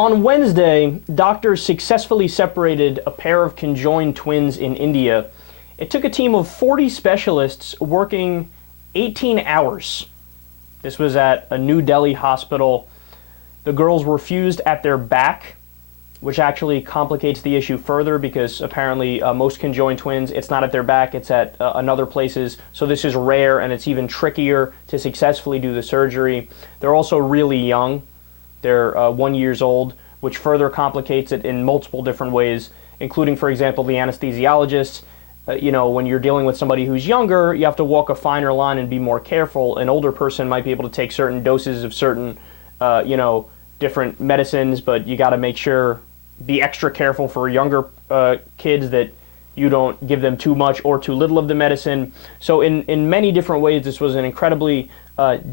On Wednesday, doctors successfully separated a pair of conjoined twins in India. It took a team of 40 specialists working 18 hours. This was at a New Delhi hospital. The girls were fused at their back, which actually complicates the issue further because apparently most conjoined twins, it's not at their back, it's at another places. So this is rare and it's even trickier to successfully do the surgery. They're also really young. They're 1 year old, which further complicates it in multiple different ways, including, for example, the anesthesiologist. When you're dealing with somebody who's younger, you have to walk a finer line and be more careful. An older person might be able to take certain doses of certain, different medicines, but you got to make sure, be extra careful for younger kids that you don't give them too much or too little of the medicine. So in many different ways, this was an incredibly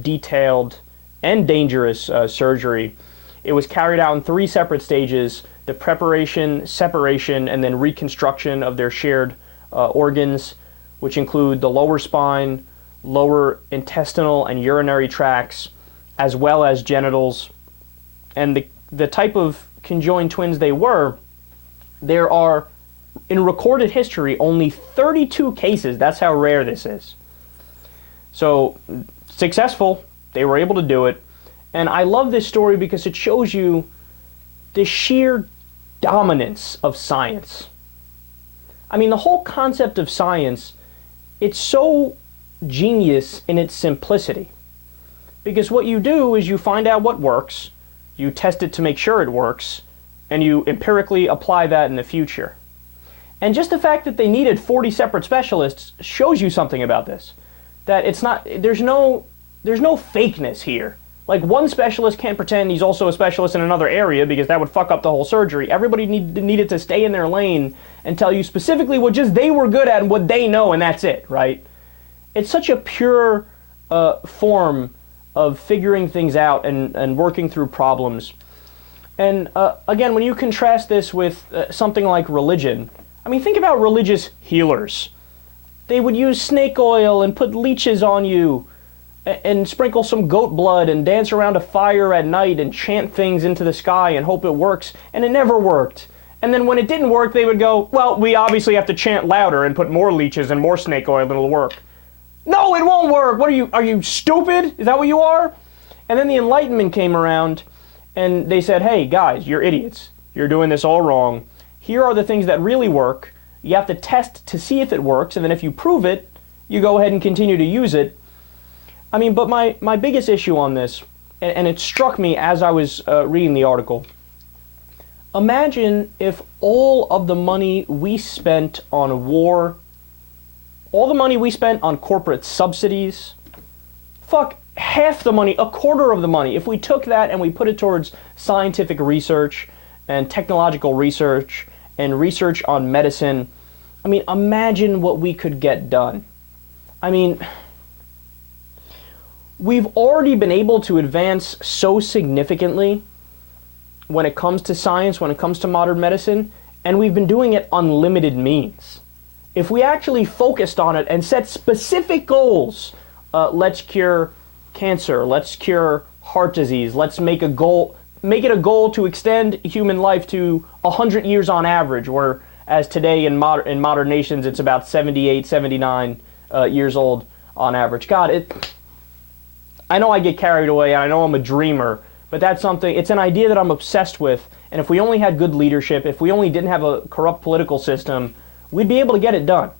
detailed and dangerous surgery. It was carried out in 3 separate stages: the preparation, separation, and then reconstruction of their shared organs, which include the lower spine, lower intestinal and urinary tracts, as well as genitals. And the type of conjoined twins there are, in recorded history, only 32 cases. That's how rare this is. So, successful. They were able to do it. And I love this story because it shows you the sheer dominance of science. I mean, the whole concept of science, it's so genius in its simplicity. Because what you do is you find out what works, you test it to make sure it works, and you empirically apply that in the future. And just the fact that they needed 40 separate specialists shows you something about this. That it's not, there's no fakeness here. Like, one specialist can't pretend he's also a specialist in another area because that would fuck up the whole surgery. Everybody needed to stay in their lane and tell you specifically what just they were good at and what they know, and that's it, right? It's such a pure form of figuring things out and working through problems. And again, when you contrast this with something like religion, I mean, think about religious healers. They would use snake oil and put leeches on you and sprinkle some goat blood and dance around a fire at night and chant things into the sky and hope it works, and it never worked. And then when it didn't work, they would go, well, we obviously have to chant louder and put more leeches and more snake oil and it'll work. No, it won't work. What are you stupid? Is that what you are? And then the Enlightenment came around and they said, hey, guys, you're idiots. You're doing this all wrong. Here are the things that really work. You have to test to see if it works, and then if you prove it, you go ahead and continue to use it. I mean, but my biggest issue on this, and it struck me as I was reading the article, imagine if all of the money we spent on war, all the money we spent on corporate subsidies, half the money, a quarter of the money, if we took that and we put it towards scientific research and technological research and research on medicine, I mean, imagine what we could get done. I mean, we've already been able to advance so significantly when it comes to science, when it comes to modern medicine, and we've been doing it unlimited means. If we actually focused on it and set specific goals, let's cure cancer, let's cure heart disease, let's make it a goal to extend human life to 100 years on average, whereas today in modern nations it's about 78, 79 years old on average. God, I know I get carried away, and I know I'm a dreamer, but it's an idea that I'm obsessed with, and if we only had good leadership, if we only didn't have a corrupt political system, we'd be able to get it done.